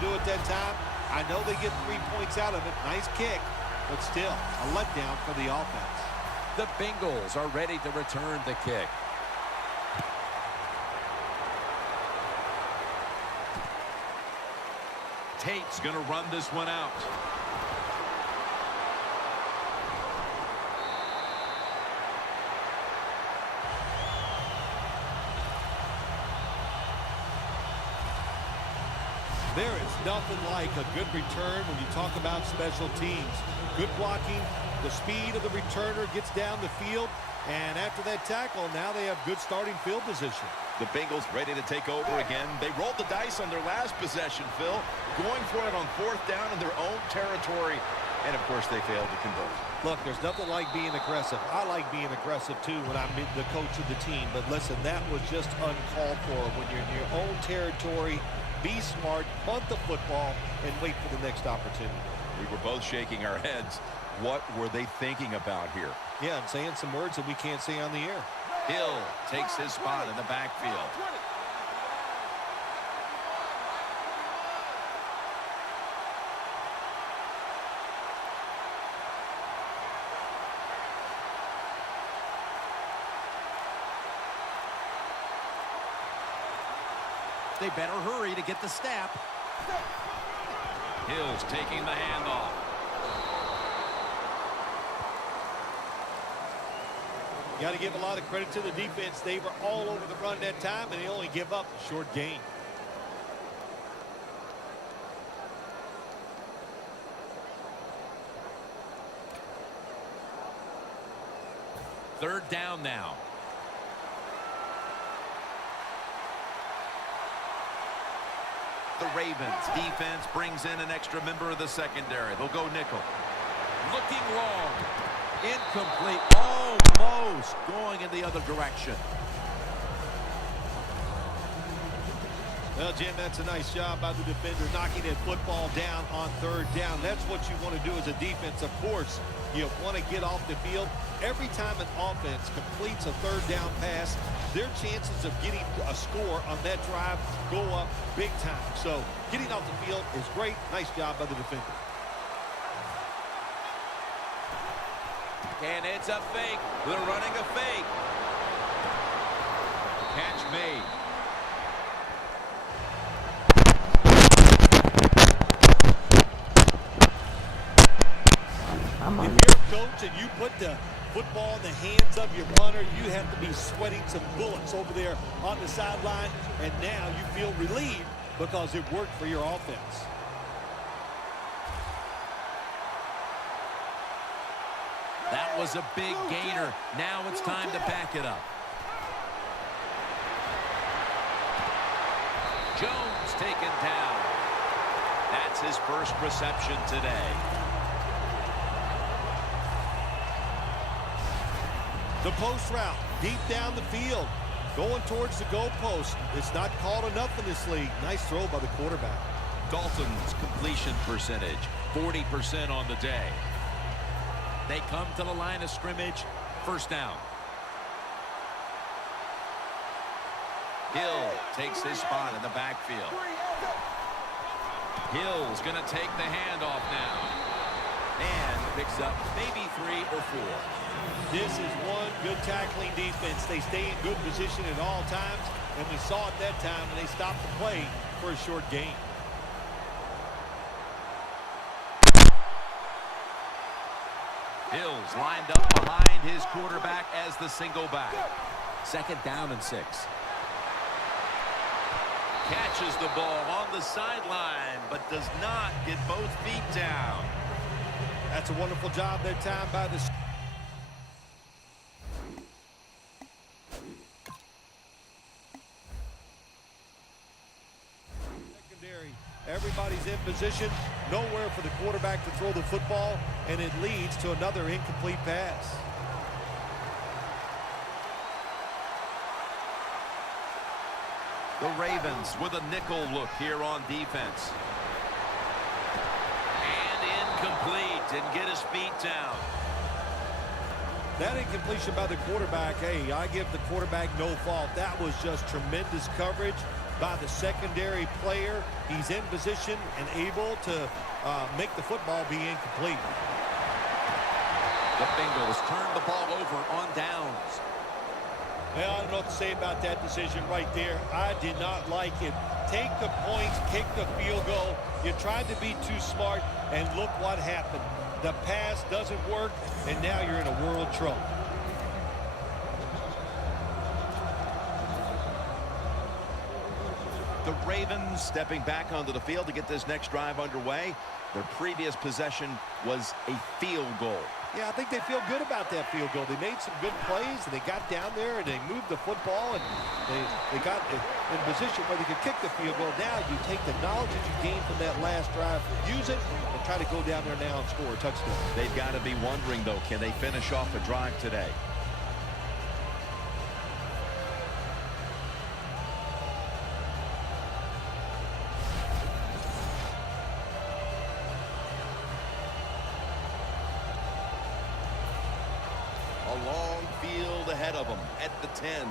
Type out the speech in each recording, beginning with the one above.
do it that time. I know they get 3 points out of it. Nice kick, but still a letdown for the offense. The Bengals are ready to return the kick. Tate's going to run this one out. There is nothing like a good return when you talk about special teams. Good blocking, the speed of the returner gets down the field, and after that tackle, now they have good starting field position. The Bengals ready to take over again. They rolled the dice on their last possession, Phil, going for it on 4th down in their own territory, and of course they failed to convert. Look, there's nothing like being aggressive. I like being aggressive too when I'm the coach of the team, but listen, that was just uncalled for. When you're in your own territory, be smart, punt the football, and wait for the next opportunity. We were both shaking our heads. What were they thinking about here? Yeah, and saying some words that we can't say on the air. Hill takes his spot in the backfield. They better hurry to get the snap. Hill's taking the handoff. You got to give a lot of credit to the defense. They were all over the run that time, and they only give up a short gain. Third down now. The Ravens defense brings in an extra member of the secondary. They'll go nickel. Looking long. Incomplete. Almost going in the other direction. Well, Jim, that's a nice job by the defender knocking that football down on 3rd down. That's what you want to do as a defense. Of course, you want to get off the field. Every time an offense completes a 3rd down pass, their chances of getting a score on that drive go up big time. So getting off the field is great. Nice job by the defender. And it's a fake. They're running a fake. Catch made. If you're a coach and you put the football in the hands of your punter, you have to be sweating some bullets over there on the sideline, and now you feel relieved because it worked for your offense. That was a big gainer. Now it's time to back it up. Jones taken down. That's his first reception today. The post route, deep down the field, going towards the goalpost. It's not called enough in this league. Nice throw by the quarterback. Dalton's completion percentage, 40% on the day. They come to the line of scrimmage, 1st down. Hill takes his spot in the backfield. Hill's going to take the handoff now. And picks up maybe 3 or 4. This is one good tackling defense. They stay in good position at all times, and we saw it that time when they stopped the play for a short gain. Hill's lined up behind his quarterback as the single back. 2nd down and 6. Catches the ball on the sideline, but does not get both feet down. That's a wonderful job that time by the secondary. Everybody's in position, nowhere for the quarterback to throw the football, and it leads to another incomplete pass. The Ravens with a nickel look here on defense. And incomplete. Didn't get his feet down. That incompletion by the quarterback, hey, I give the quarterback no fault. That was just tremendous coverage. by the secondary player. He's in position and able to make the football be incomplete. The Bengals turn the ball over on downs. Well, I don't know what to say about that decision right there. I did not like it. Take the points, kick the field goal. You tried to be too smart, and look what happened. The pass doesn't work, and now you're in a world of trouble. The Ravens stepping back onto the field to get this next drive underway. Their previous possession was a field goal. Yeah, I think they feel good about that field goal. They made some good plays, and they got down there, and they moved the football, and they got in a position where they could kick the field goal. Now you take the knowledge that you gained from that last drive, use it, and try to go down there now and score a touchdown. They've got to be wondering, though, can they finish off a drive today? A long field ahead of them at the 10.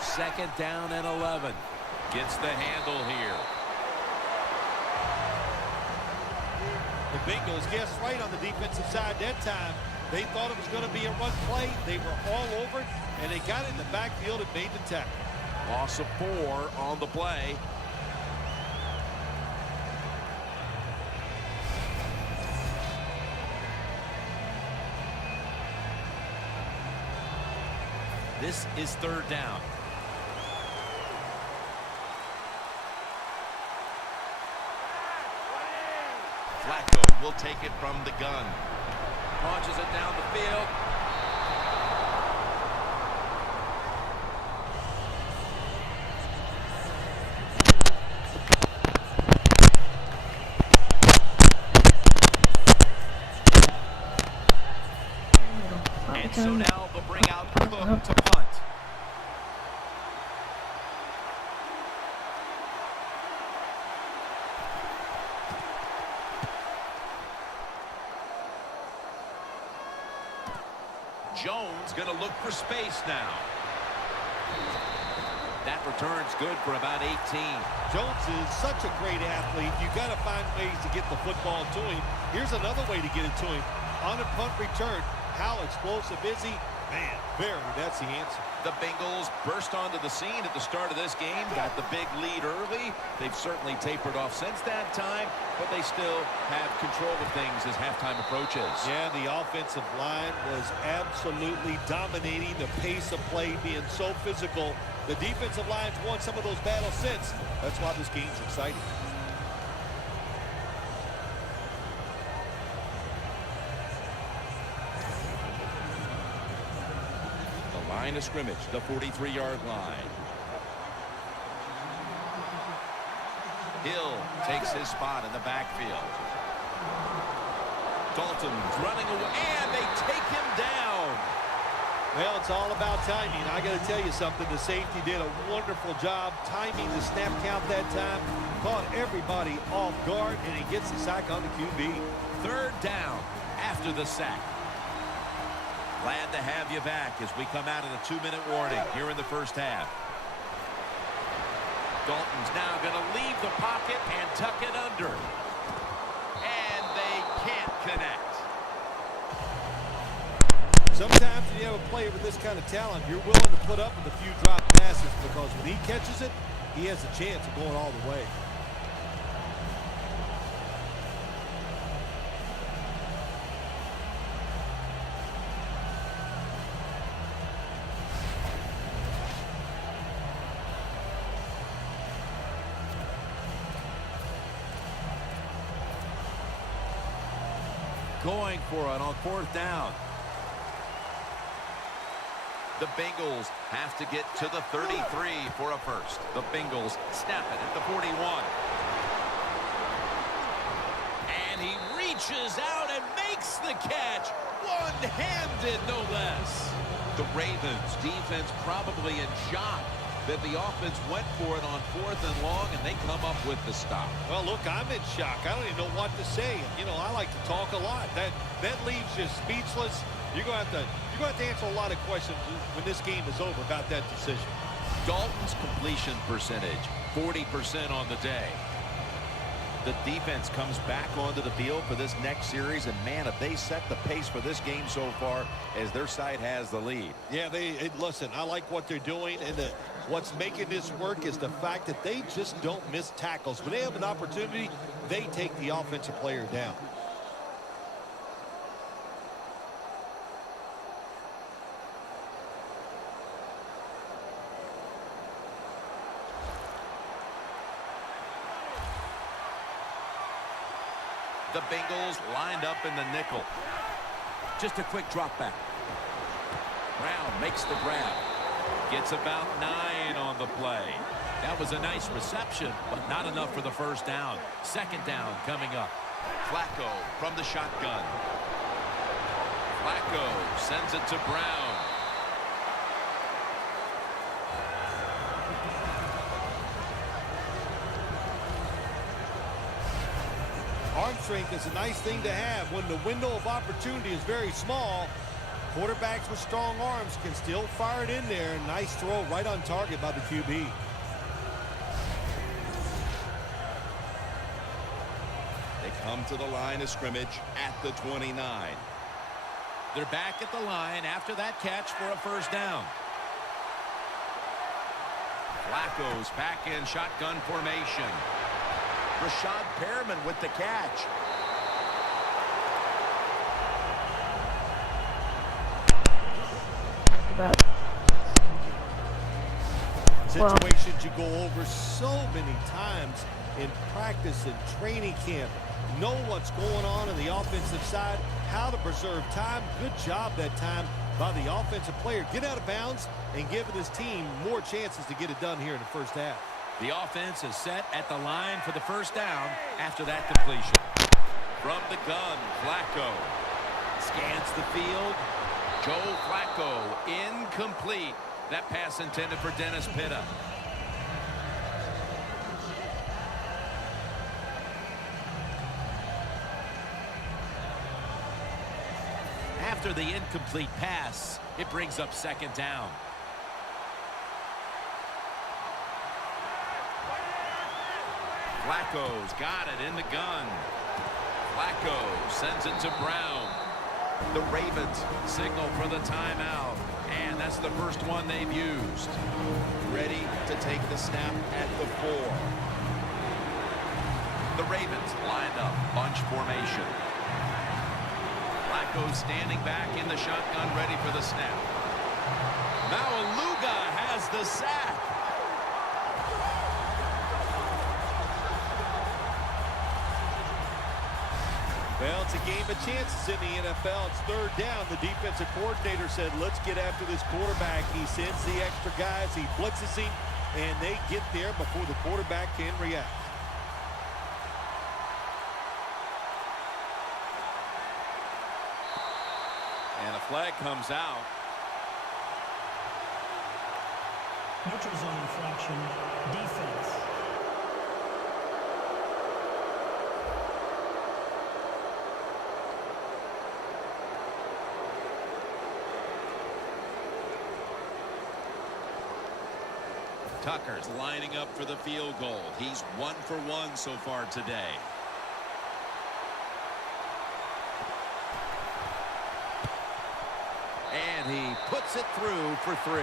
Second down and 11. Gets the handle here. The Bengals guessed right on the defensive side that time. They thought it was going to be a run play. They were all over it, and they got in the backfield and made the tackle. Loss of 4 on the play. This is third down. Flacco will take it from the gun. Launches it down the field. And so now they'll bring out Cook to punt. Jones going to look for space now. That return's good for about 18. Jones is such a great athlete. You got to find ways to get the football to him. Here's another way to get it to him. On a punt return, how explosive is he? Man, that's the answer. The Bengals burst onto the scene at the start of this game, got the big lead early. They've certainly tapered off since that time, but they still have control of things as halftime approaches. Yeah, the offensive line was absolutely dominating the pace of play, being so physical. The defensive line's won some of those battles since. That's why this game's exciting. Line of scrimmage, the 43-yard line. Hill takes his spot in the backfield. Dalton's running away, and they take him down. Well, it's all about timing. I got to tell you something. The safety did a wonderful job timing the snap count that time. Caught everybody off guard, and he gets the sack on the QB. Third down after the sack. Glad to have you back as we come out of the 2-minute warning here in the first half. Dalton's now going to leave the pocket and tuck it under. And they can't connect. Sometimes when you have a player with this kind of talent, you're willing to put up with a few drop passes because when he catches it, he has a chance of going all the way. Going for it on fourth down. The Bengals have to get to the 33 for a first. The Bengals snap it at the 41. And he reaches out and makes the catch. One-handed, no less. The Ravens defense probably in shock that the offense went for it on fourth and long, and they come up with the stop. Well, look, I'm in shock. I don't even know what to say. You know, I like to talk a lot. That leaves you speechless. You're going to have to answer a lot of questions when this game is over about that decision. Dalton's completion percentage, 40% on the day. The defense comes back onto the field for this next series, and man, if they set the pace for this game so far as their side has the lead. Yeah, listen, I like what they're doing, and what's making this work is the fact that they just don't miss tackles. When they have an opportunity, they take the offensive player down. The Bengals lined up in the nickel. Just a quick drop back. Brown makes the grab. Gets about 9 on the play. That was a nice reception, but not enough for the first down. Second down coming up. Flacco from the shotgun. Flacco sends it to Brown. Arm strength is a nice thing to have when the window of opportunity is very small. Quarterbacks with strong arms can still fire it in there. Nice throw right on target by the QB. They come to the line of scrimmage at the 29. They're back at the line after that catch for a first down. Flacco's back in shotgun formation. Rashad Perriman with the catch. Situations you go over so many times in practice and training camp. Know what's going on the offensive side, how to preserve time. Good job that time by the offensive player. Get out of bounds and giving his team more chances to get it done here in the first half. The offense is set at the line for the first down after that completion. From the gun, Flacco scans the field. Joe Flacco incomplete. That pass intended for Dennis Pitta. After the incomplete pass, it brings up second down. Flacco's got it in the gun. Flacco sends it to Brown. The Ravens Signal for the timeout. And that's the first one they've used. ready to take the snap at the 4. The Ravens lined up, bunch formation. Flacco standing back in the shotgun, ready for the snap. Now Aluga has the sack. Well, it's a game of chances in the NFL. It's third down. The defensive coordinator said, let's get after this quarterback. He sends the extra guys. He blitzes him, and they get there before the quarterback can react. And a flag comes out. Neutral zone infraction, defense. Tucker's lining up for the field goal. He's 1 for 1 so far today. And he puts it through for 3.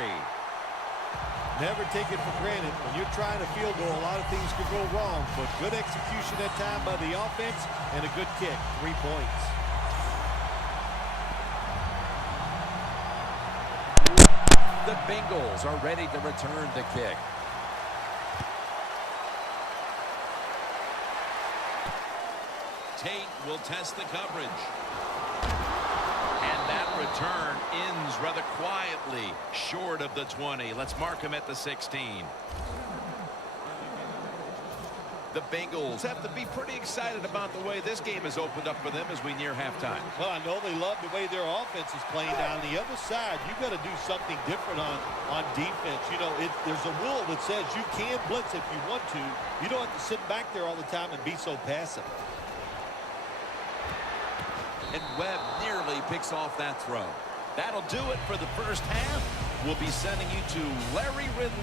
Never take it for granted. When you're trying a field goal, a lot of things could go wrong, but good execution that time by the offense and a good kick. 3 points. The Bengals are ready to return the kick. Tate will test the coverage. And that return ends rather quietly, short of the 20. Let's mark him at the 16. The Bengals have to be pretty excited about the way this game has opened up for them as we near halftime. Well, I know they love the way their offense is playing. Down the other side, you've got to do something different on defense. You know, there's a rule that says you can blitz if you want to. You don't have to sit back there all the time and be so passive. And Webb nearly picks off that throw. That'll do it for the first half. We'll be sending you to Larry Ridley.